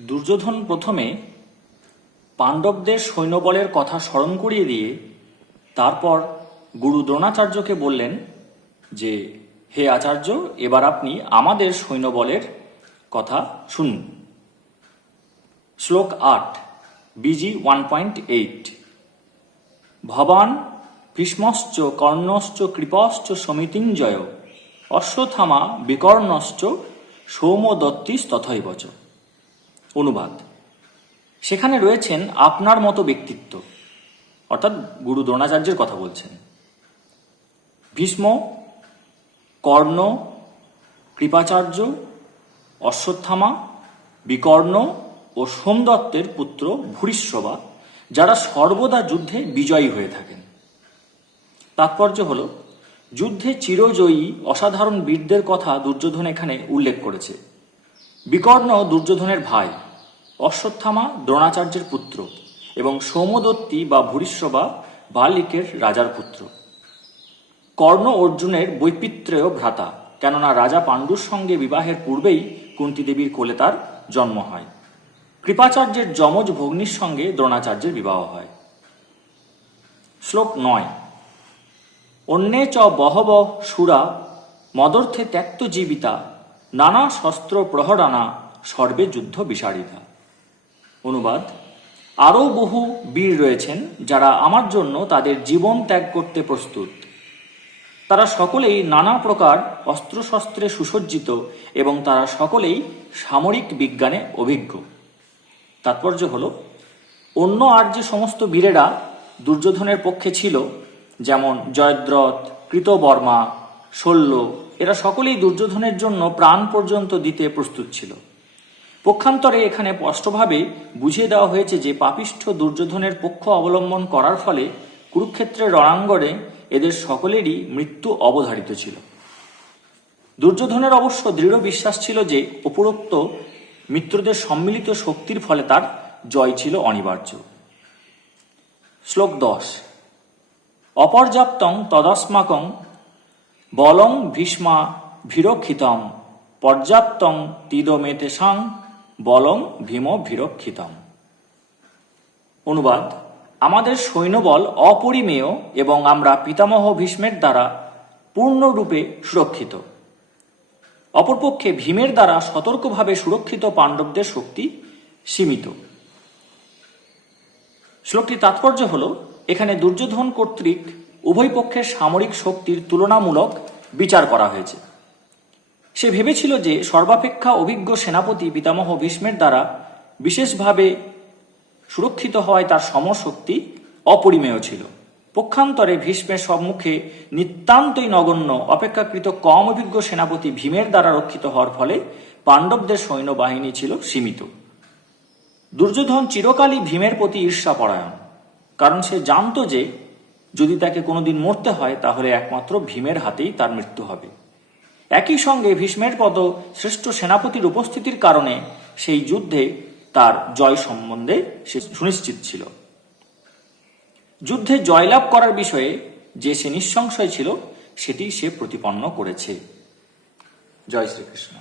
দুর্যোধন প্রথমে পাণ্ডবদের সৈন্যবলের কথা স্মরণ করিয়ে দিয়ে তারপর গুরু দ্রোণাচার্যকে বললেন যে, হে আচার্য, এবার আপনি আমাদের সৈন্যবলের কথা শুনুন। শ্লোক আট, বিজি ওয়ান পয়েন্ট এইট। ভবান ভীষ্মশ্চ কর্ণশ্চ কৃপশ্চ সমিতিঞ্জয় অশ্বথামা বিকর্ণশ্চ সৌমদত্তিস তথৈবচ অনুবাদ। সেখানে রয়েছেন আপনার মতো ব্যক্তিত্ব। অর্থাৎ গুরু দ্রোণাচার্যের কথা বলছেন। ভীষ্ম, কর্ণ, কৃপাচার্য, অশ্বত্থামা, বিকর্ণ ও সোমদত্তের পুত্র ভূরিশ্ববা, যারা সর্বদা যুদ্ধে বিজয়ী হয়ে থাকেন। তাৎপর্য হল, যুদ্ধে চিরজয়ী অসাধারণ বীরদের কথা দুর্যোধন এখানে উল্লেখ করেছে। বিকর্ণ দুর্যোধনের ভাই। অশ্বত্থামা দ্রোণাচার্যের পুত্র এবং সৌমদত্তি বা ভূরিশ্ববা বালিকের রাজার পুত্র। কর্ণ অর্জুনের বৈপিত্রেয় ভ্রাতা, কেননা রাজা পাণ্ডুর সঙ্গে বিবাহের পূর্বেই কুন্তিদেবীর কোলে তার জন্ম হয়। কৃপাচার্যের যমজ ভগ্নির সঙ্গে দ্রোণাচার্যের বিবাহ হয়। শ্লোক নয়। অন্যে চ বহব সুরা মদর্থে ত্যক্ত জীবিতা, নানা শস্ত্র প্রহরানা সর্বে যুদ্ধ বিশারিতা অনুবাদ। আরও বহু বীর রয়েছেন যারা আমার জন্য তাদের জীবন ত্যাগ করতে প্রস্তুত। তারা সকলেই নানা প্রকার অস্ত্রশস্ত্রে সুসজ্জিত এবং তারা সকলেই সামরিক বিজ্ঞানে অভিজ্ঞ। তাৎপর্য হল, অন্য আর যে সমস্ত বীরেরা দুর্যোধনের পক্ষে ছিল, যেমন জয়দ্রথ, কৃতবর্মা, শল্য, এরা সকলেই দুর্যোধনের জন্য প্রাণ পর্যন্ত দিতে প্রস্তুত ছিল। পক্ষান্তরে এখানে স্পষ্টভাবে বুঝিয়ে দেওয়া হয়েছে যে পাপিষ্ঠ দুর্যোধনের পক্ষ অবলম্বন করার ফলে কুরুক্ষেত্রের রণাঙ্গনে এদের সকলেরই মৃত্যু অবধারিত ছিল। দুর্যোধনের অবশ্য দৃঢ় বিশ্বাস ছিল যে উপরোক্ত মিত্রদের সম্মিলিত শক্তির ফলে তার জয় ছিল অনিবার্য। শ্লোক দশ। অপর্যাপ্তং তদস্মাকং বলং ভীষ্মা ভীরক্ষিতম, পর্যাপ্তং তিদমেতেসাং বলং ভীম ভীরক্ষিতম। অনুবাদ, আমাদের সৈন্যবল অপরিমেয় এবং আমরা পিতামহ ভীষ্মের দ্বারা পূর্ণরূপে সুরক্ষিত। অপরপক্ষে ভীমের দ্বারা সতর্কভাবে সুরক্ষিত পাণ্ডবদের শক্তি সীমিত। শ্লোকটির তাৎপর্য হল, এখানে দুর্যোধন কর্তৃক উভয় পক্ষের সামরিক শক্তির তুলনামূলক বিচার করা হয়েছে। সে ভেবেছিল যে সর্বাপেক্ষা অভিজ্ঞ সেনাপতি পিতামহ ভীষ্মের দ্বারা বিশেষভাবে সুরক্ষিত হওয়ায় তার সমশক্তি অপরিমেয় ছিল। পক্ষান্তরে ভীষ্মের সম্মুখে নিতান্তই নগণ্য, অপেক্ষাকৃত কম অভিজ্ঞ সেনাপতি ভীমের দ্বারা রক্ষিত হওয়ার ফলে পাণ্ডবদের সৈন্যবাহিনী ছিল সীমিত। দুর্যোধন চিরকালই ভীমের প্রতি ঈর্ষাপরায়ণ, কারণ সে জানতো যে যদি তাকে কোনোদিন মরতে হয়, তাহলে একমাত্র ভীমের হাতেই তার মৃত্যু হবে। একই সঙ্গে ভীষ্মের পদ শ্রেষ্ঠ সেনাপতির উপস্থিতির কারণে সেই যুদ্ধে তার জয় সম্বন্ধে সে সুনিশ্চিত ছিল। যুদ্ধে জয়লাভ করার বিষয়ে যে সে নিঃসংশয় ছিল, সেটি সে প্রতিপন্ন করেছে। জয় শ্রীকৃষ্ণ।